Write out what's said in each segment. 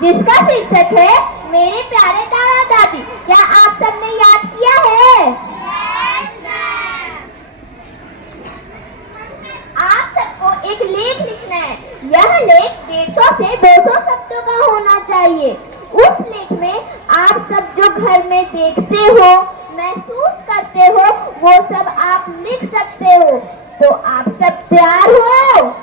जिसका शीर्षक है मेरे प्यारे दादा दादी। क्या आप सबने याद किया है? आप सबको एक लेख लिखना है। यह लेख 150 से 200 शब्दों का होना चाहिए। उस लेख में आप सब जो घर में देखते हो, महसूस करते हो, वो सब आप लिख सकते हो। तो आप सब तैयार हो?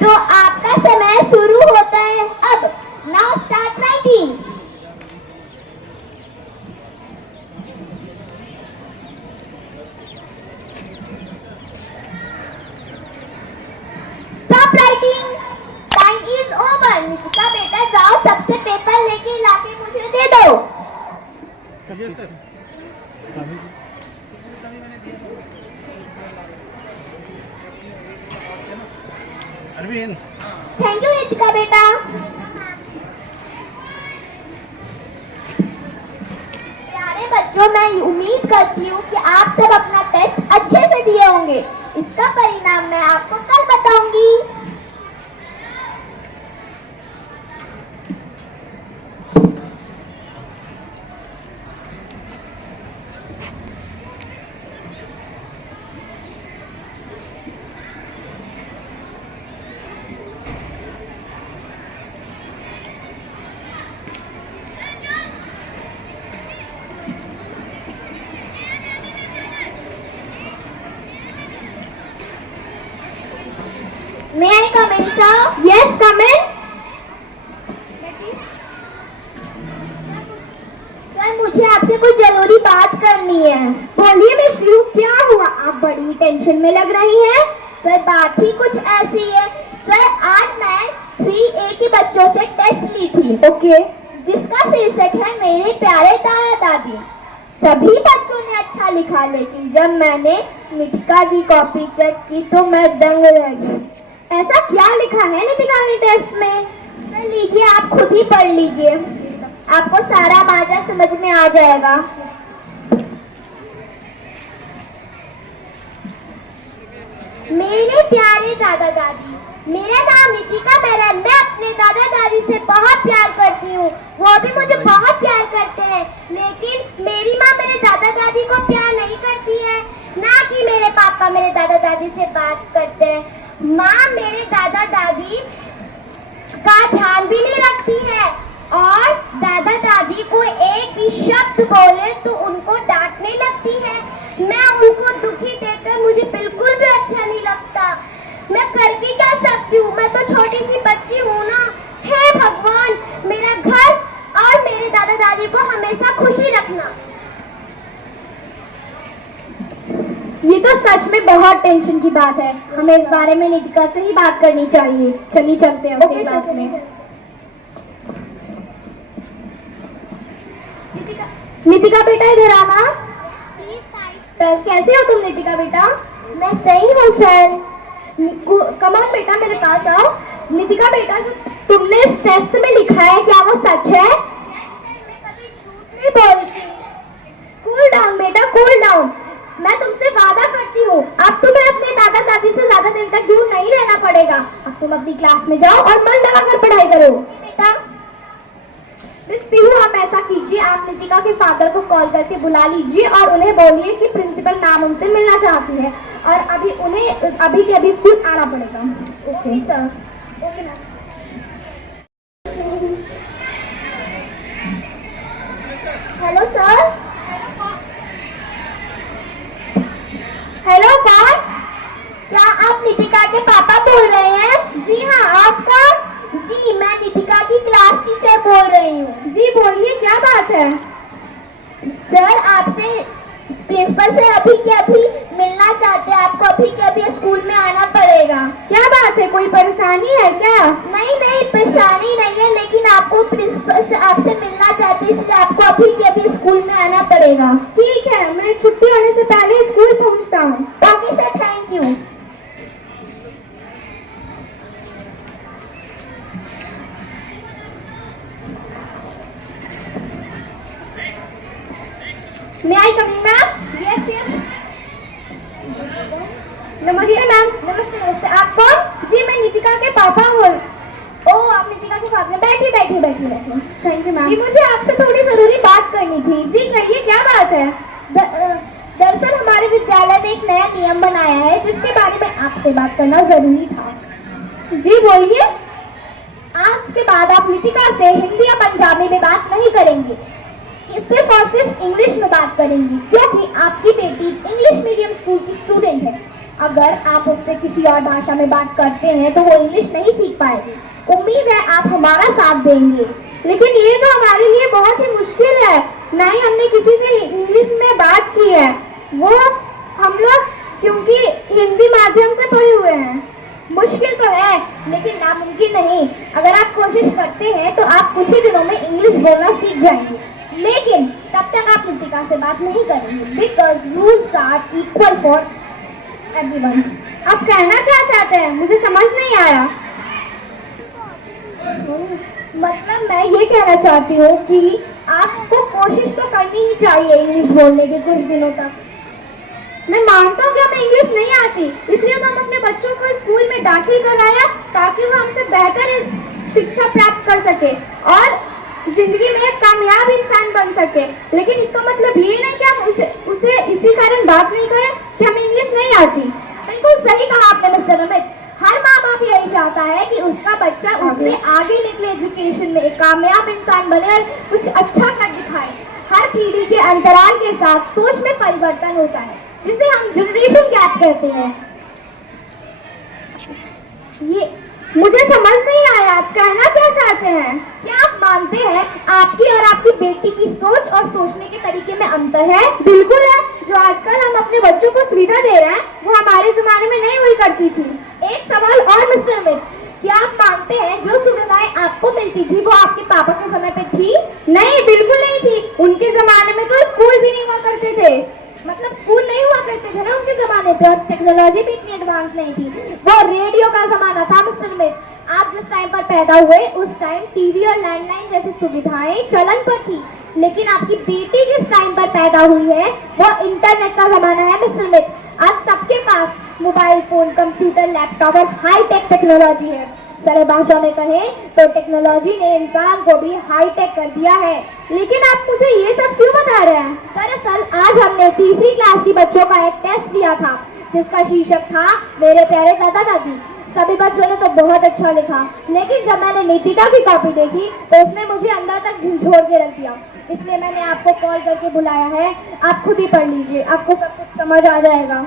तो आपका समय शुरू होता है अब। Now start writing. Stop writing. Time is over. Nikita बेटा जाओ, सबसे पेपर लेके लाके मुझे दे दो। Sir Arvind. Thank you Nitika बेटा। प्यारे बच्चों, मैं उम्मीद करती हूँ कि आप सब अपना टेस्ट अच्छे से दिए होंगे। इसका परिणाम मैं आपको कल बताऊंगी। May I come in, sir? Yes, come in. Sir, मुझे आपसे कुछ जरूरी बात करनी है। बोलिए मिस रू, क्या हुआ? आप बड़ी टेंशन में लग रही हैं। सर, बात ही कुछ ऐसी है। सर, आज मैं 3A के बच्चों से टेस्ट ली थी, ओके, जिसका शीर्षक है मेरे प्यारे दादा दादी। सभी बच्चों ने अच्छा लिखा, लेकिन जब मैंने नितिका की कॉपी चेक की तो मैं दंग रह गई। ऐसा क्या लिखा है नितिका ने टेस्ट में? सर लीजिए, आप खुद ही पढ़ लीजिए, आपको सारा माजरा समझ में आ जाएगा। मेरे प्यारे दादा दादी, मेरा नाम नितिका मेरा। मैं अपने दादा दादी से बहुत प्यार करती हूँ, वो भी मुझे बहुत प्यार करते हैं। लेकिन मेरी माँ मेरे दादा दादी को प्यार नहीं करती है, ना कि मेरे पापा मेरे दादा दादी से बात करते हैं। माँ मेरे दादा दादी का ध्यान भी नहीं रखती है, और दादा दादी को एक भी शब्द बोले तो उनको डांटने लगती है। मैं उनको दुखी देखकर मुझे बिल्कुल भी अच्छा नहीं लगता। मैं कर भी क्या सकती हूँ? मैं तो छोटी सी बच्ची हूँ ना। हे भगवान, मेरा घर और मेरे दादा दादी को हमेशा खुशी रखना। ये तो सच में बहुत टेंशन की बात है। हमें इस बारे में नितिका से ही बात करनी चाहिए। चलिए चलते हैं अपनी क्लास में। नितिका बेटा इधर आना। कैसे हो तुम नितिका बेटा? मैं सही हूँ सर। कमान बेटा मेरे पास आओ। नितिका बेटा, जो तुमने इस टेस्ट में लिखा है क्या वो सच है? मैं कभी झूठ नहीं बोलती। कूल डाउन बेटा, कूल डाउन। मैं तुमसे वादा करती हूँ, अब तुम्हें अपने दादा दादी से ज्यादा दिन तक दूर नहीं रहना पड़ेगा। अब तुम अपनी क्लास में जाओ और मन लगाकर पढ़ाई करो। बेटा मिस पीहू, आप ऐसा कीजिए, आप नितिका के फादर को कॉल करके बुला लीजिए और उन्हें बोलिए कि प्रिंसिपल मैम उनसे मिलना चाहती है और अभी उन्हें अभी के अभी स्कूल आना पड़ेगा। Okay sir. Okay ma'am. Hello sir. Hello sir, क्या आप नितिका के पापा बोल रहे हैं? जी हाँ, आपका? जी, मैं नितिका की क्लास टीचर बोल रही हूँ। जी बोलिए, क्या बात है? सर, आपसे प्रिंसिपल से अभी के अभी मिलना चाहते हैं। आपको अभी के अभी स्कूल में आना पड़ेगा। क्या बात है, कोई परेशानी है क्या? नहीं नहीं, परेशानी नहीं है, लेकिन आपको प्रिंसिपल से आपसे मिलना चाहते हैं, इसलिए आपको अभी के अभी स्कूल में आना पड़ेगा। ठीक है, मैं छुट्टी होने से पहले स्कूल पहुंचता हूँ। Okay sir, thank you. May I come in, ma'am? Yes, yes. नमस्ते मैम। नमस्ते नमस्ते। आप कौन? जी मैं नितिका के पापा हूँ। ओह आप नितिका के साथ में बैठिए बैठिए बैठिए बैठिए। Thank you ma'am. जी मुझे आपसे थोड़ी जरूरी बात करनी थी। जी कहिए क्या बात है? दरअसल हमारे विद्यालय ने एक नया नियम बनाया है जिसके बारे में आपसे बात करना जरूरी था। जी बोलिए। आज के बाद आप नितिका से हिंदी या पंजाबी में बात नहीं करेंगे, सिर्फ और सिर्फ इंग्लिश में बात करेंगी, क्योंकि आपकी बेटी इंग्लिश मीडियम स्कूल की स्टूडेंट है। अगर आप उससे किसी और भाषा में बात करते हैं तो वो इंग्लिश नहीं सीख पाएगी। उम्मीद है आप हमारा साथ देंगे। लेकिन ये तो हमारे लिए बहुत ही मुश्किल है, ना ही हमने किसी से इंग्लिश में बात की है, वो हम लोग क्योंकि हिंदी माध्यम से पढ़े हुए हैं। मुश्किल तो है लेकिन नामुमकिन नहीं। अगर आप कोशिश करते हैं तो आप कुछ ही दिनों में इंग्लिश बोलना सीख जाएंगे, लेकिन तब तक आप नितिका से बात नहीं करेंगे, because rules are equal for everyone. आप कहना क्या चाहते हैं? मुझे समझ नहीं आया। मतलब मैं ये कहना चाहती हूँ कि आपको कोशिश तो करनी ही चाहिए इंग्लिश बोलने के कुछ दिनों तक। मैं मानता हूँ कि हमें इंग्लिश नहीं आती, इसलिए तो हम अपने बच्चों को स्कूल में दाखिल कराया ताकि वो हमसे बेहतर शिक्षा प्राप्त कर सके और जिंदगी में एक कामयाब इंसान बन सके। लेकिन इसका मतलब ये नहीं कि हम उसे इसी कारण बात नहीं करें कि हमें इंग्लिश नहीं आती। बिल्कुल सही कहा आपने मिस्टर रमेश। हर माँ बाप यही चाहता है कि उसका बच्चा उससे आगे निकले, एजुकेशन में एक कामयाब इंसान बने और कुछ अच्छा कर दिखाए। हर पीढ़ी के अंतराल के साथ सोच में परिवर्तन होता है, जिसे हम जनरेशन गैप कहते हैं। ये मुझे समझ नहीं आया, आप कहना क्या चाहते हैं? क्या आप मानते हैं आपकी और आपकी बेटी की सोच और सोचने के तरीके में अंतर है? बिल्कुल है। जो आजकल हम अपने बच्चों को सुविधा दे रहे हैं वो हमारे जमाने में नहीं हुई करती थी। एक सवाल और मिस्टर मित, क्या आप मानते हैं जो सुविधाएं आपको मिलती थी वो आपके पापा के समय पे थी? नहीं, बिल्कुल नहीं थी। उनके जमाने में तो स्कूल भी नहीं हुआ करते थे। मतलब स्कूल नहीं हुआ करते थे ना उनके जमाने पे, और टेक्नोलॉजी भी इतनी एडवांस नहीं थी। वो रेडियो का जमाना था मिस्टर मित। आप जिस टाइम पर पैदा हुए उस टाइम टीवी और लैंडलाइन जैसी सुविधाएं चलन पर थी, लेकिन आपकी बेटी जिस टाइम पर पैदा हुई है वो इंटरनेट का जमाना है मिस्टर मित। आज सबके पास मोबाइल फोन, कंप्यूटर, लैपटॉप और हाई टेक टेक्नोलॉजी है। सरल भाषा में कहें तो टेक्नोलॉजी ने इंसान को भी हाई टेक कर दिया है। लेकिन आप मुझे ये सब क्यों बता रहे हैं? दरअसल आज हमने तीसरी क्लास की बच्चों का एक टेस्ट लिया था जिसका शीर्षक था मेरे प्यारे दादा दादी। सभी बच्चों ने तो बहुत अच्छा लिखा, लेकिन जब मैंने नितिका की कॉपी देखी तो उसने मुझे अंदर तक झंझोड़ के रख दिया। इसलिए मैंने आपको कॉल करके बुलाया है। आप खुद ही पढ़ लीजिए, आपको सब कुछ समझ आ जाएगा।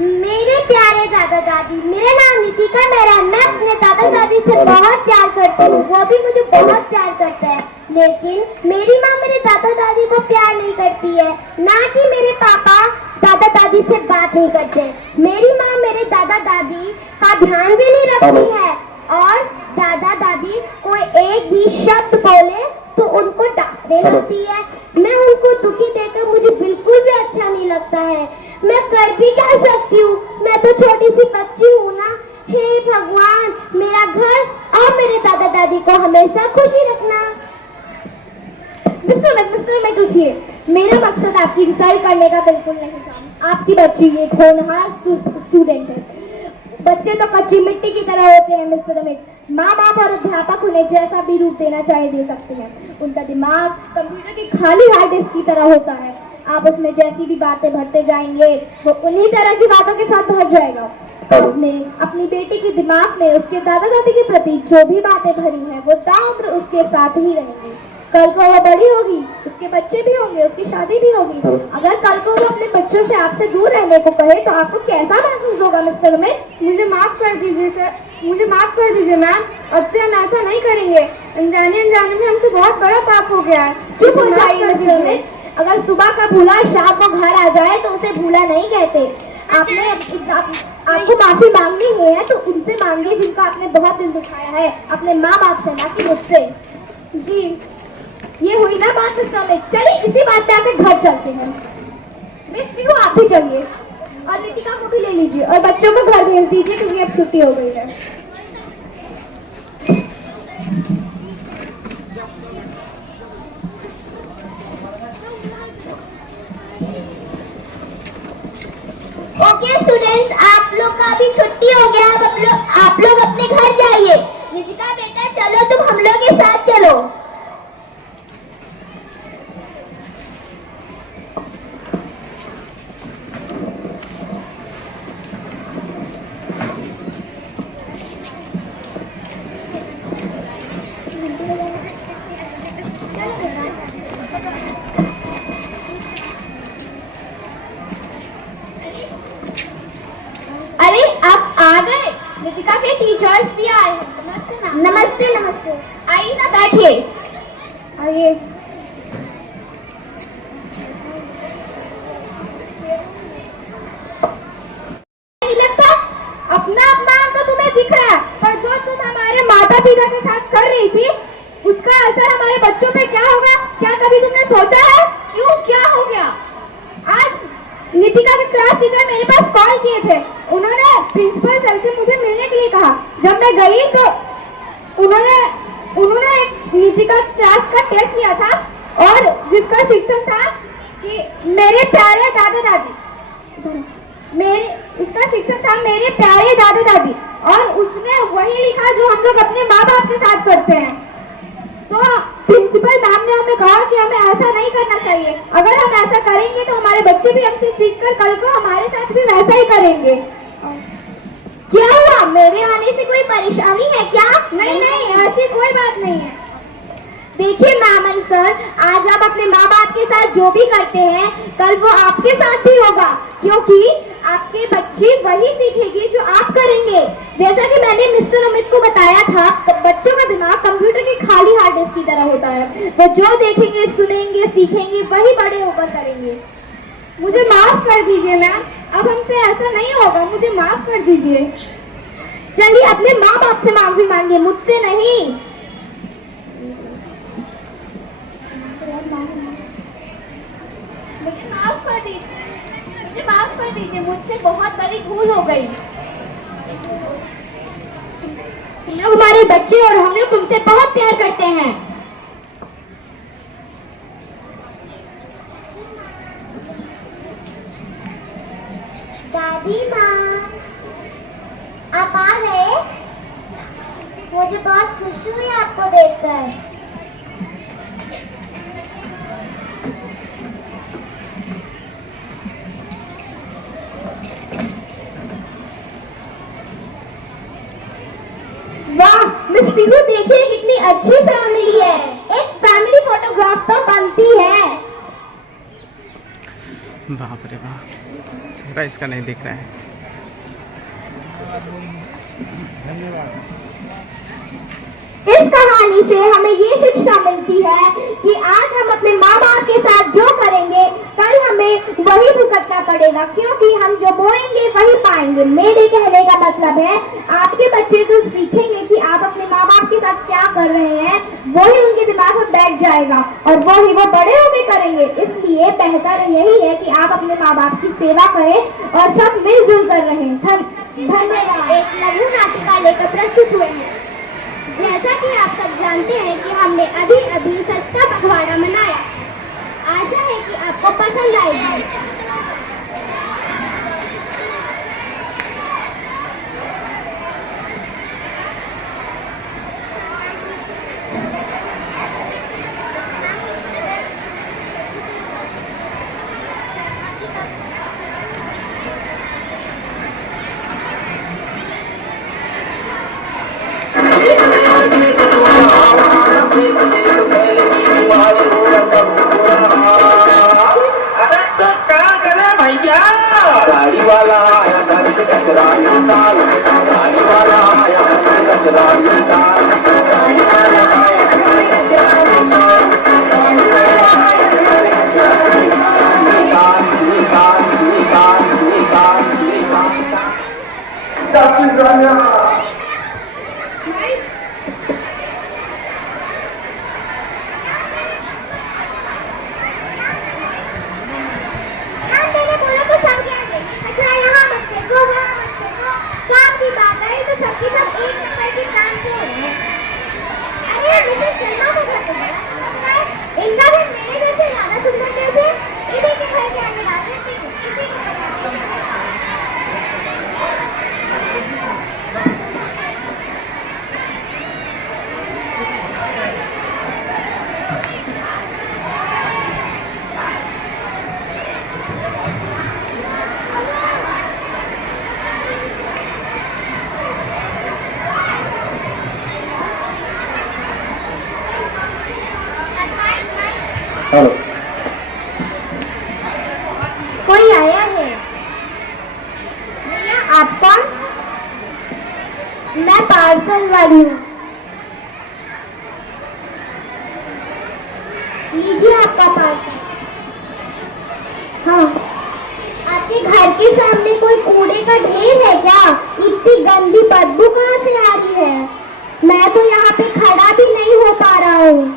मेरे प्यारे दादा दादी, मेरा नाम नितिका है। मैं अपने दादा दादी से बहुत प्यार करती हूँ, वो भी मुझे बहुत प्यार करते हैं। लेकिन मेरी माँ मेरे दादा दादी को प्यार नहीं करती है, ना कि मेरे पापा दादा दादी से बात नहीं करते। मेरी माँ मेरे दादा दादी का ध्यान भी नहीं रखती है, और दादा दादी कोई एक भी शब्द बोले तो उनको डांटने लगती है। मैं उनको दुखी देखकर मुझे बिल्कुल भी अच्छा नहीं लगता है। मैं कर भी क्या सकती हूँ, मैं तो छोटी सी बच्ची हूँ ना। हे भगवान, मेरा घर और मेरे दादा दादी को हमेशा खुशी रखना। मिस्टर मैं उठिए। मेरा मकसद आपकी रिसल्ट करने का बिल्कुल नहीं था। आपकी बच्ची एक होनहार स्टूडेंट है। बच्चे तो कच्ची मिट्टी की तरह होते हैं मिस्टर अमित। माँ बाप और अध्यापक उन्हें जैसा भी रूप देना चाहे दे सकते हैं। उनका दिमाग कंप्यूटर की खाली हार्ड डिस्क की तरह होता है। आप उसमें जैसी भी बातें भरते जाएंगे वो उन्हीं तरह की बातों के साथ भर जाएगा। आपने अपनी बेटी के दिमाग में उसके दादा दादी के प्रति जो भी बातें भरी हैं वो दाउम्र उसके साथ ही रहेंगी। कल को वो बड़ी होगी, उसके बच्चे भी होंगे, उसकी शादी भी होगी। अगर कल को वो अपने बच्चों से आपसे दूर रहने को कहे तो आपको कैसा महसूस होगा मिस्टर अमित? मुझे माफ कर दीजिए सर, मुझे माफ कर दीजिए मैम। अब से हम ऐसा नहीं करेंगे। अनजाने अनजाने में हमसे बहुत बड़ा पाप हो गया है। चुप हो जाइए मिस्टर अमित। अगर सुबह का भूला शाम को घर आ जाए तो उसे भूला नहीं कहते। आपने आपको माफी मांगनी है तो उनसे मांगिए जिनका आपने बहुत दिल दुखाया है, अपने माँ बाप से, ना कि मुझसे। जी ये हुई ना बात मिस्टर अमित। चलिए इसी बात पे आके घर चलते हैं। मिस पीहू आप भी चलिए। और नितिका को भी ले लीजिए और बच्चों को घर भेज दीजिए क्योंकि अब छुट्टी हो गई है। ओके स्टूडेंट्स, आप लोग का अभी छुट्टी हो गया। अब आप लोग अपने घर जाइए। नितिका बेटा चलो, तुम हम लोग के साथ चलो। अरे आप आ गए। नितिका के टीचर्स भी आए हैं। नमस्ते मैम। नमस्ते नमस्ते। आइए ना, बैठिए। आइए। नहीं लगता अपना अपमान तो तुम्हें दिख रहा है, पर जो तुम हमारे माता पिता के साथ कर रही थी उसका असर हमारे बच्चों पे क्या होगा, क्या कभी तुमने सोचा है? क्यों, क्या हो गया? आज नितिका के क्लास टीचर मेरे पास कॉल किए थे। उन्होंने प्रिंसिपल सर से मुझे मिलने के लिए कहा। जब मैं गई तो उन्होंने एक नितिका क्लास का टेस्ट लिया था और जिसका शिक्षक था कि मेरे प्यारे दादा दादी, उसका शिक्षक था मेरे प्यारे दादा दादी, और उसने वही लिखा जो हम लोग अपने माँ बाप के साथ करते हैं। तो प्रिंसिपल मैम ने हमें कहा कि हमें ऐसा नहीं करना चाहिए। अगर हम ऐसा करेंगे तो हमारे बच्चे भी हमसे सीखकर कल को हमारे साथ भी वैसा ही करेंगे। क्या हुआ, मेरे आने से कोई परेशानी है क्या? नहीं नहीं, ऐसी कोई बात नहीं है। देखिए मैम एंड सर, आज आप अपने माँ बाप के साथ जो भी करते हैं कल वो आपके साथ भी होगा, क्योंकि आपके बच्चे वही सीखेंगे जो आप करेंगे। जैसा कि मैंने मिस्टर अमित को बताया था, बच्चों का दिमाग कंप्यूटर के खाली हार्ड डिस्क की तरह होता है। वो जो देखेंगे, सुनेंगे, सीखेंगे वही बड़े होकर करेंगे। मुझे माफ कर दीजिए मैम, अब हमसे ऐसा नहीं होगा, मुझे माफ कर दीजिए। चलिए अपने माँ बाप से माफी मांगिए, मुझसे नहीं। मुझे माफ कर दीजिए, मुझसे बहुत बड़ी भूल हो गई। तुम लोग हमारे बच्चे और हम लोग तुमसे बहुत प्यार करते हैं। दादी माँ, आप आ गए? मुझे बहुत खुशी हुई आपको देखकर। वाह मिस पीहू, देखिए कितनी अच्छी फैमिली है। एक फैमिली फोटोग्राफ तो बनती है। बाप रे बाप, चेहरा इसका नहीं दिख रहा है। धन्यवाद। इस कहानी से हमें ये शिक्षा मिलती है कि आज हम अपने माँ बाप के साथ जो करेंगे कल हमें वही भुगतना पड़ेगा, क्योंकि हम जो बोएंगे वही पाएंगे। मेरे कहने का मतलब है आपके बच्चे जो सीखेंगे कि आप अपने माँ बाप के साथ क्या कर रहे हैं, वही उनके दिमाग में बैठ जाएगा और वही वो बड़े होकर करेंगे। इसलिए बेहतर यही है कि आप अपने माँ बाप की सेवा करें और सब मिलजुल कर रहें। धन्यवाद। एक लघु नाटिका लेकर प्रस्तुत हुए हैं। जैसा कि आप सब जानते हैं कि हमने अभी अभी सस्ता पखवाड़ा मनाया। आशा है कि आपको पसंद आएगी। गाड़ी वाला आया घर से कचरा निकाल, गाड़ी वाला आया घर से कचरा निकाल, गाड़ी वाला आया घर से कचरा निकाल, गाड़ी वाला आया घर से कचरा निकाल, निकाल निकाल निकाल निकाल निकाल। रही हूँ। लीजिए आपका पार्सल। हाँ, आपके घर के सामने कोई कूड़े का ढेर है क्या? इतनी गंदी बदबू कहाँ से आ रही है? मैं तो यहाँ पे खड़ा भी नहीं हो पा रहा हूँ।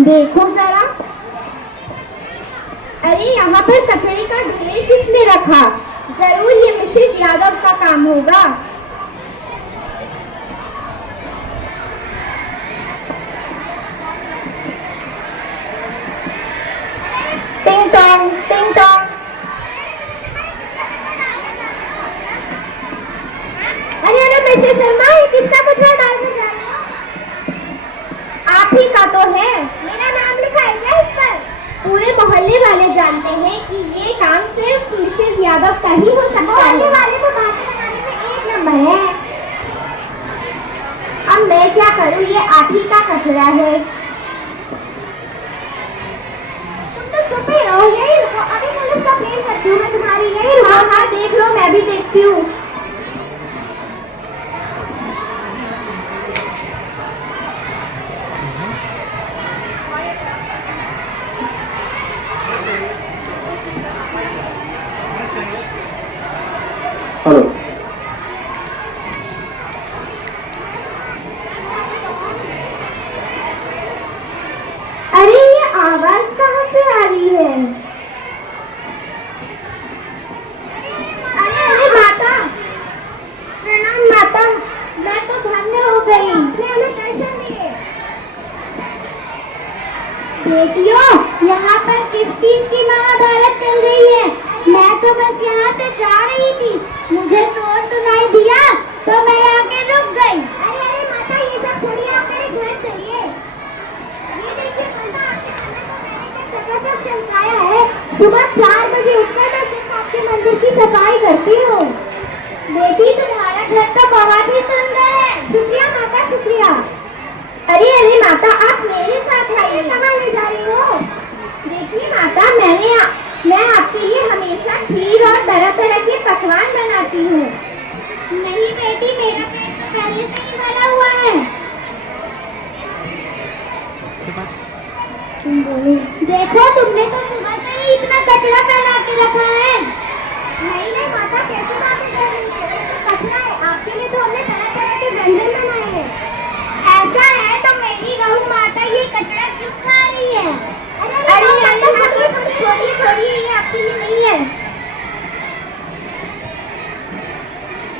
देखो जरा। अरे यहाँ पर कचरे का ढेर किसने रखा? जरूर ये मिसेस यादव का काम होगा। टिंग टोंग, टिंग टोंग। अरे अरे मिसेस शर्मा, ये किसका कचरा डालने जा रहे हो? आप ही का तो है। मेरा नाम लिखा है क्या इस पर? पूरे मोहल्ले वाले जानते हैं कि ये काम सिर्फ मिसेस यादव का ही हो सकता है। मोहल्ले वाले तो बातें बनाने में एक नंबर है। अब मैं क्या करूँ, ये आप ही का कचरा है। तुम तो चुप ही रहो, यही रुको। अभी पुलिस कंप्लेन करती हूँ मैं तुम्हारी। यही रुको। हाँ हाँ देख लो, मैं भी देखती हूँ। हेलो। अरे ये आवाज कहाँ से आ रही है? अरे अरे माता, प्रणाम माता। मैं तो धन्य हो गई, हमें दर्शन दिए। बेटियों, यहाँ पर किस चीज की महाभारत चल रही है? मैं तो बस यहाँ से जा रही थी, मुझे शोर सुनाई दिया तो मैं आके रुक गई। अरे अरे माता, ये सब छोड़िए, आप मेरे घर चलिए। ये देखिए माता, आपके खाने को मैंने चकाचक चमकाया है। सुबह 4 बजे उठकर मैं सिर्फ आपके मंदिर की सफाई करती हूँ। बेटी, तुम्हारा घर तो बहुत ही सुंदर है। शुक्रिया माता, शुक्रिया। अरे अरे माता, आप मेरे साथ आइए। कहाँ ले जा रही हो? देखिए माता, मैं आपके लिए हमेशा खीर और तरह तरह के पकवान बनाती हूँ। नहीं बेटी, मेरा पेट तो पहले से ही भरा हुआ है। देखो, तुमने तो सुबह से ही इतना कचरा फैला के रखा है। नहीं नहीं माता, कैसी बातें कर रही है? ये तो कचरा है। आपके लिए तो हमने तरह तरह के व्यंजन बनाए हैं। ऐसा है तो मेरी गऊ माता ये कचरा क्यों खा रही है? अरे छोड़िए छोड़िए, ये आपके लिए नहीं है।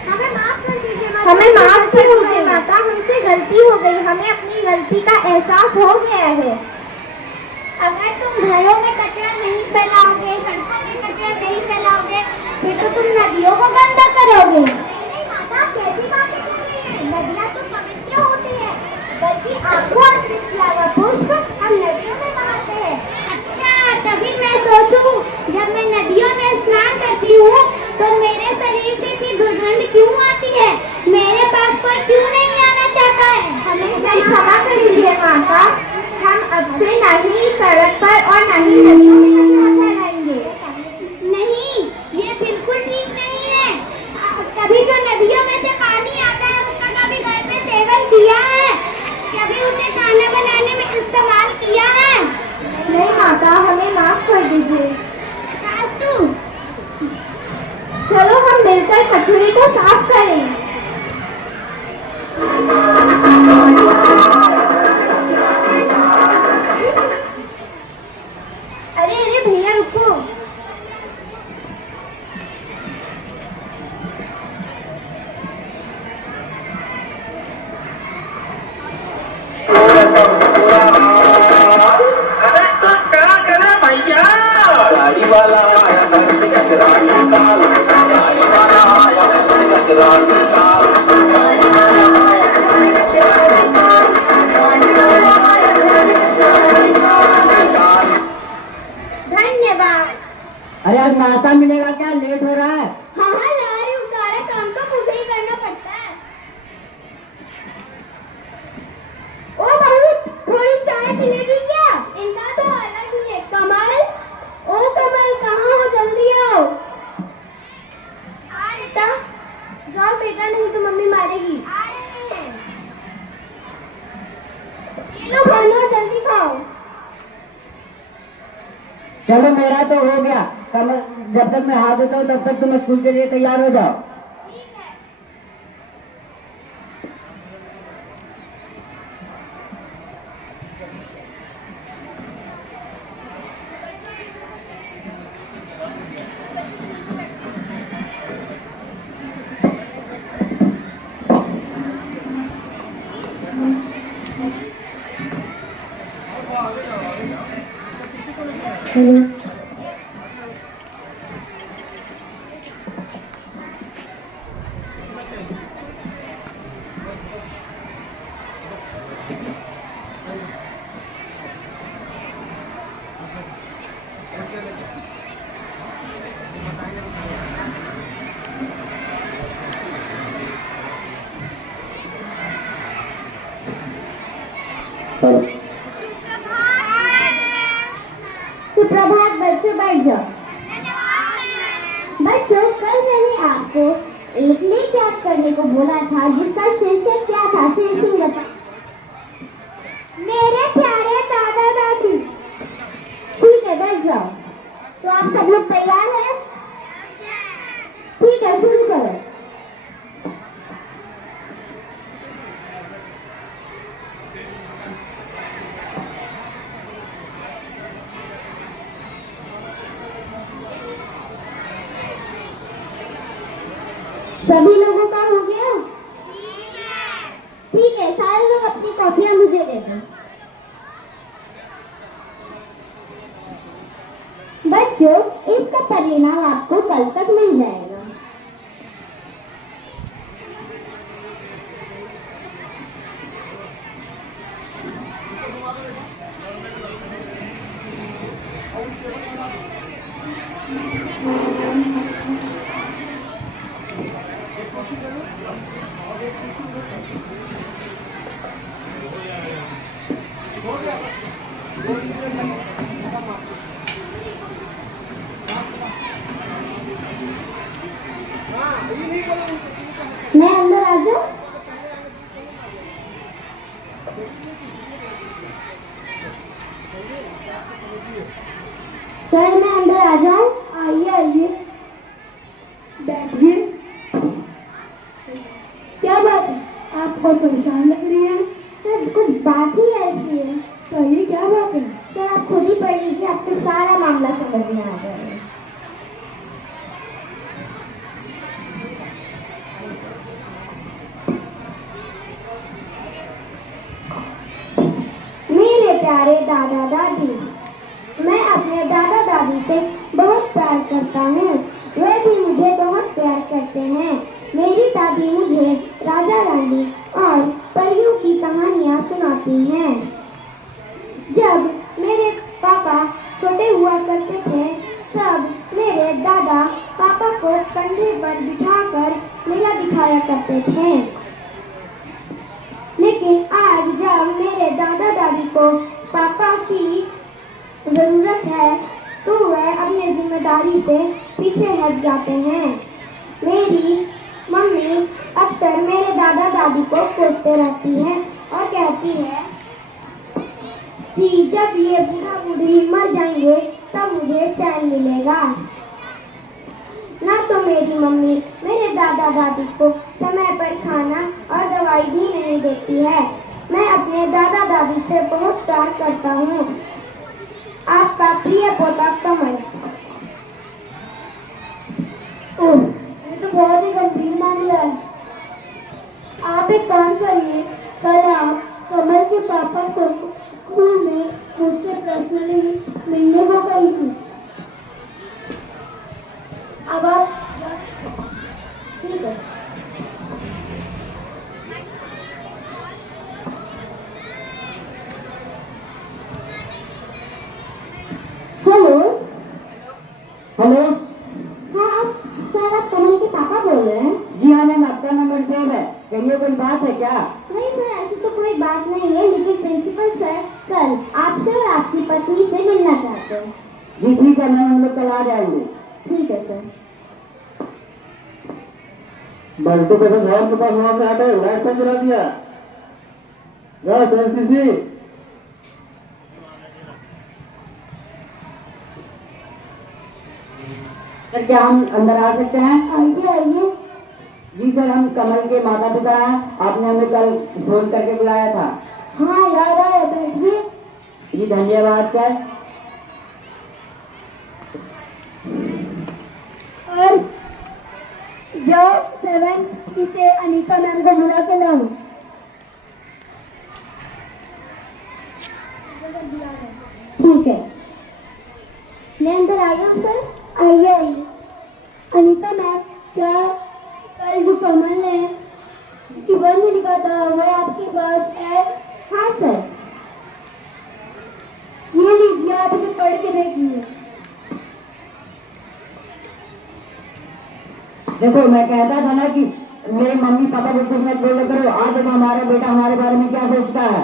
हमें माफ कर दीजिए माता। हमें माफ कर दीजिए माता, हमसे गलती हो गई। हमें अपनी गलती का एहसास हो गया है। अगर तुम घरों में कचरा नहीं फैलाओगे, सड़कों में कचरा नहीं फैलाओगे, फिर तो तुम नदियों को गंदा करोगे। नहीं माता, कैसी बातें कर रही हैं? नदियाँ तो पवित्र होती है, बल्कि आंखों और लावा पुष्प हम नदियों में बहाते हैं। अच्छा, तभी मैं सोचूं, जब मैं नदियों में स्नान करती हूँ तो मेरे शरीर से भी दुर्गंध क्यों आती है? मेरे पास कोई क्यों नहीं आना चाहता है? हमें क्षमा कर दीजिए माता, हम अब से नहीं सड़क पर और नहीं नदियों में कचरा फैलाएंगे। नहीं, ये बिल्कुल ठीक नहीं है। कभी जो नदियों में से पानी आता है उसका कभी घर में सेवन किया है? कभी उसे खाना बनाने में इस्तेमाल किया है? नहीं माता, हमें माफ कर दीजिए। सासू, चलो हम मिलकर कचरे को साफ करें। अरे अरे भैया रुको। अरे तो क्या करे भैया? गाड़ी वाला आया घर से कचरा निकाल, गाड़ी वाला आया घर से कचरा निकाल, गाड़ी वाला आया घर से कचरा निकाल, गाड़ी वाला आया घर से कचरा निकाल। धन्यवाद। अरे आज नाश्ता मिलेगा क्या? लेट हो रहा है। हाँ हाँ ला रही हूँ, सारा काम तो मुझे ही करना पड़ता है। ओ बहू, थोड़ी चाय पिलेगी क्या? इनका तो अलग ही है। कमल, ओ कमल, कहाँ हो? जल्दी आओ। हाँ बेटा, जाओ बेटा। चलो मेरा तो हो गया। जब तक मैं हाथ धोता हूँ तब तक तुम स्कूल के लिए तैयार हो जाओ। सुप्रभात बच्चों, बैठ जाओ। बच्चों, कल मैंने आपको एक लेख याद करने को बोला था जिसका शीर्षक क्या था? शीर्षक मेरे प्यारे दादा दादी। ठीक है, बैठ जाओ। तो आप सब लोग तैयार हैं? ठीक है, शुरू करो। सभी लोगों का हो गया? ठीक है, सारे लोग अपनी कॉपियां मुझे दे दो। बच्चों, इसका परिणाम आपको कल तक मिल जाएगा। मैं अंदर आ जाऊं? सर, मैं अंदर आ जाऊं? आइए आइए, बैठिए। क्या बात है? आप बहुत परेशान लग रही हैं। सर, कुछ बात ही ऐसी है। कहिए, क्या बात है? सर, आप खुद ही पढ़ लीजिए, आपको सारा मामला समझ में आ जाएगा। मेरे प्यारे दादा दादी, मैं अपने दादा दादी से बहुत प्यार करता हूँ। वे भी मुझे बहुत प्यार करते हैं। मेरी दादी मुझे राजा रानी और परियों की कहानियाँ सुनाती हैं। जब मेरे पापा छोटे हुआ करते थे तब मेरे दादा पापा को कंधे पर बिठाकर मेला दिखाया करते थे। लेकिन आज जब मेरे दादा दादी को पापा की जरूरत है तो वह अपनी जिम्मेदारी से पीछे हट जाते हैं। मेरी मम्मी अक्सर मेरे दादा दादी को कोसते रहती है और कहती है कि जब ये बूढ़ा बूढ़ी मर जाएंगे तब मुझे चैन मिलेगा। ना तो मेरी मम्मी मेरे दादा दादी को समय पर खाना और दवाई भी नहीं देती है। मैं अपने दादा दादी से बहुत प्यार करता हूँ। आपका प्रिय पोता कमल। ये तो बहुत ही गंभीर मामला है। आप एक काम करिए, कल आप कमल के पापा को स्कूल में मुझसे पर्सनली मिलने को कहिए। अब आप ठीक है। Hello hello. हाँ, सर, आप कमल के पापा बोल रहे हैं? जी हाँ मैम, आपका नंबर सेव है। कहिए, कोई बात है क्या? नहीं सर, ऐसी तो कोई बात नहीं है, लेकिन प्रिंसिपल सर कल आपसे और आपकी पत्नी से मिलना चाहते हैं। जी ठीक है मैम, हम लोग कल आ जाएंगे। ठीक है सर। बल्टू के घर के पास वहां से हटे, लाइट बंद करा दिया। एनसीसी सर क्या हम अंदर आ सकते हैं? आइए आइए। जी सर, हम कमल के माता पिता हैं। आपने हमें कल फोन करके बुलाया था। हाँ याद आया, बैठिए। जी धन्यवाद सर। और जो 7 इसे अनीता मैम को बुला के लाओ। ठीक है, मैं अंदर आ गया हूँ सर। आइए आइए। अनीता मैम, क्या कल जो कमल ने निबंध लिखा था वो आपके पास है? हाँ सर। ये लीजिए, आप इसे पढ़ के देखिए। देखो मैं कहता था ना कि मेरे मम्मी पापा को कुछ मत बोला करो। आज देखो हमारा बेटा हमारे बारे में क्या सोचता है।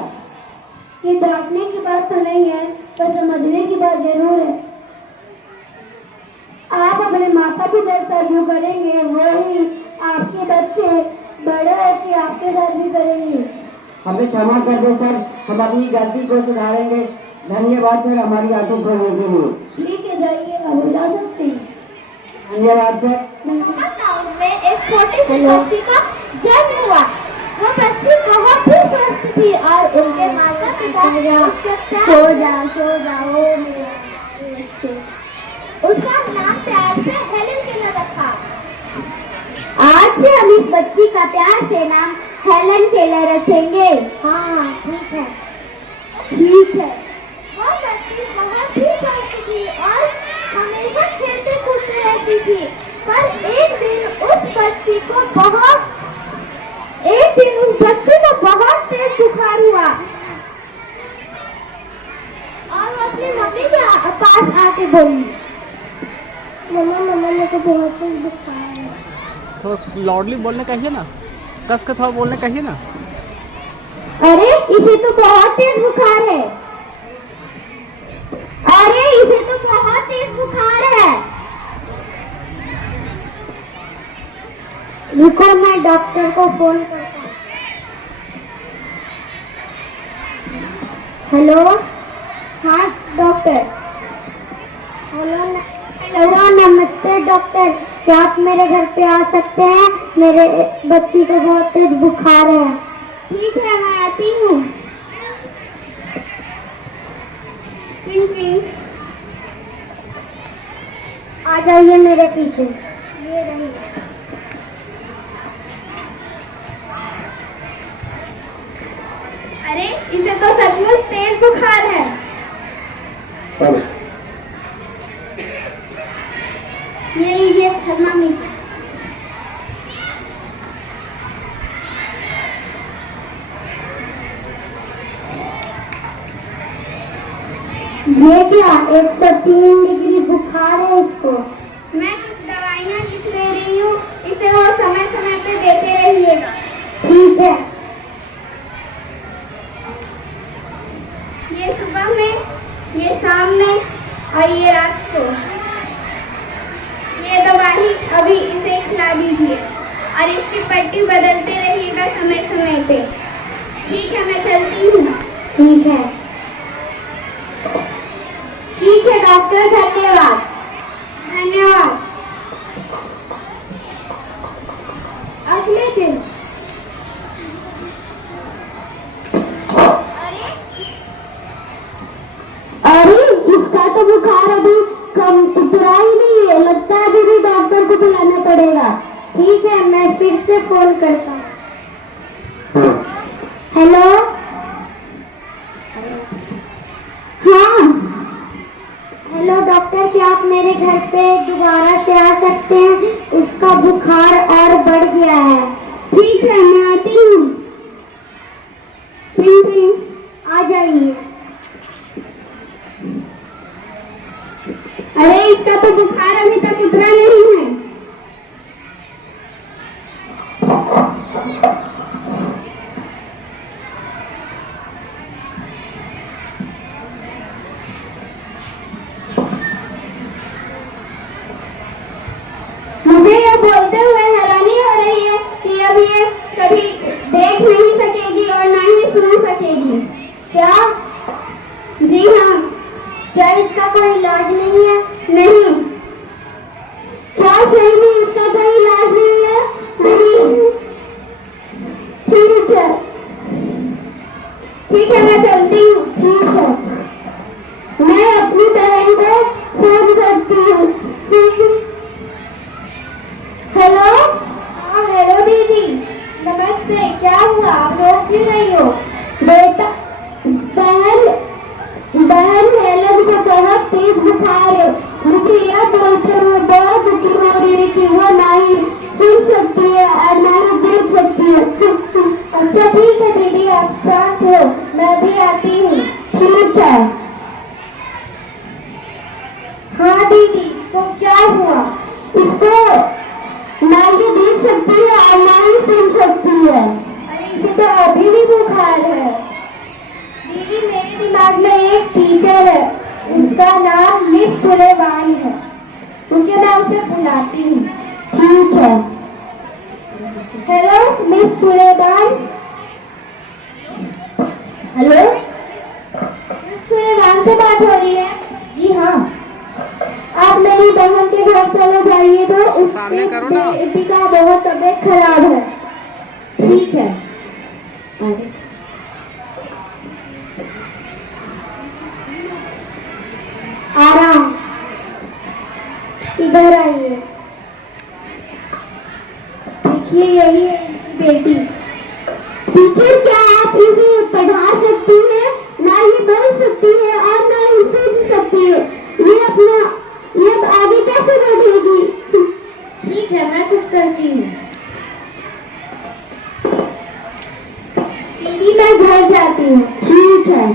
ये डांटने की बात तो नहीं है, पर समझने की बात जरूर है। आप अपने माता पिता का जो करेंगे वही आपके बच्चे बड़े होकर आपके साथ भी करेंगे। हमें क्षमा कर दो सर, हम अपनी गलती को सुधारेंगे। धन्यवाद सर हमारी आंखों खोलने के लिए। ठीक है, जाइए, आप जा सकते हैं। धन्यवाद सर। गाँव में एक छोटी सी बच्ची का जन्म हुआ। वो बच्ची बहुत ही स्वस्थ थी और उनके माता पिता सो जाओ मेरा बच्चे। उसका नाम प्यार से हेलन केलर रखा। आज से हम इस बच्ची का प्यार से नाम हेलन केलर रखेंगे। हाँ ठीक है, ठीक है। वो बच्ची बहुत ही स्वस्थ थी और हमेशा खेलते कूदते रहती थी। पर एक दिन उस बच्ची को बहुत तेज बुखार हुआ और वो अपनी मम्मी के पास आके बोली, मम्मा मेरे को बहुत तेज बुखार है। थोड़ा लाउडली बोलने कहिए ना, कस के थोड़ा बोलने कहिए ना। अरे इसे तो बहुत तेज बुखार है। अरे इसे तो बहुत तेज बुखार है। रुको, मैं डॉक्टर को फोन करता हूँ। हेलो, हाँ डॉक्टर। हेलो नमस्ते डॉक्टर, क्या आप मेरे घर पे आ सकते हैं? मेरे बच्ची को बहुत तेज बुखार है। ठीक है, मैं आती हूँ। आ जाइए मेरे पीछे। ये रही। अरे इसे तो सचमुच तेज बुखार है। ये लीजिए थर्मामीटर। ये क्या 103 डिग्री बुखार है इसको। मैं कुछ दवाइयाँ लिख ले रही हूँ, इसे वो समय समय पे देते रहिएगा। ठीक है। ये सुबह में, ये शाम में और ये रात को। ये दवाई अभी इसे खिला दीजिए और इसकी पट्टी बदलते रहिएगा समय समय पे। ठीक है, मैं चलती हूँ। ठीक है, ठीक है डॉक्टर, धन्यवाद। धन्यवाद। अगले दिन। अरे इसका तो बुखार अभी कम उतरा ही नहीं है, लगता है अभी भी डॉक्टर को बुलाना पड़ेगा। ठीक है, मैं फिर से फोन करता हूँ। हेलो, हाँ हेलो डॉक्टर, क्या आप मेरे घर पे दोबारा से आ सकते हैं? उसका बुखार और बढ़ गया है। ठीक है, मैं आती हूँ। आ जाइए। अरे इसका तो बुखार अभी तक उतरा नहीं है। मुझे यह बोलते हुए हैरानी हो रही है कि अब ये कभी देख नहीं सकेगी और ना ही सुन सकेगी। क्या? जी हाँ। क्या इसका कोई इलाज नहीं है? नहीं। करे। मुझे यह बोलकर वो बहुत दुखी हो रही है कि वो ना ही सुन सकती है और ना ही देख सकती है। अच्छा ठीक है दीदी, आप शांत हो, मैं भी आती हूँ। ठीक है। हाँ दीदी, तो क्या हुआ? इसको ना ही देख सकती है और ना ही सुन सकती है। अरे इसे तो अभी भी बुखार है। दीदी मेरे दिमाग में एक टीचर है, उसका नाम मिस सुलेमान है, मुझे मैं उसे बुलाती हूँ। ठीक है। Hello miss Suleman. Hello miss Suleman से बात हो रही है? जी हाँ। आप मेरी बहन के घर चले जाइए, तो उसके सामने करो ना। बेटी का बहुत तबीयत खराब है। ठीक है। आराम, इधर आइए। देखिए यही है इनकी बेटी। टीचर क्या आप इसे पढ़ा सकती हैं? ना ही बोल सकती है और ना ही सुन सकती है। ये अब आगे कैसे बढ़ेगी? ठीक है, मैं कुछ करती हूँ। दीदी मैं घर जाती हूँ। ठीक है।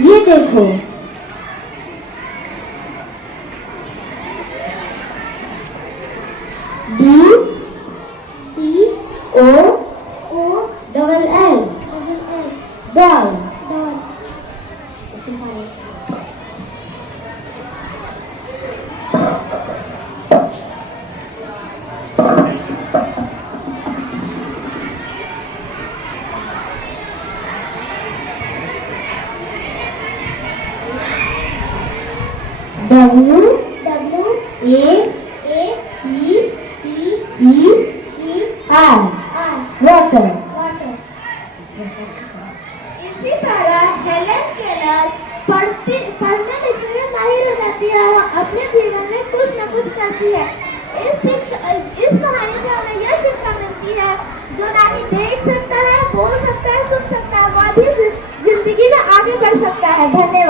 ये देखो, DCOOLL डॉल। WATER, water. इसी तरह हेलेन केलर पढ़ने लिखने में माहिर हो जाती है और अपने जीवन में कुछ न कुछ करती है। इस कहानी से हमें यह शिक्षा मिलती है, जो ना ही देख सकता है, बोल सकता है, सुन सकता है, वह भी जिंदगी में आगे बढ़ सकता है। धन्यवाद।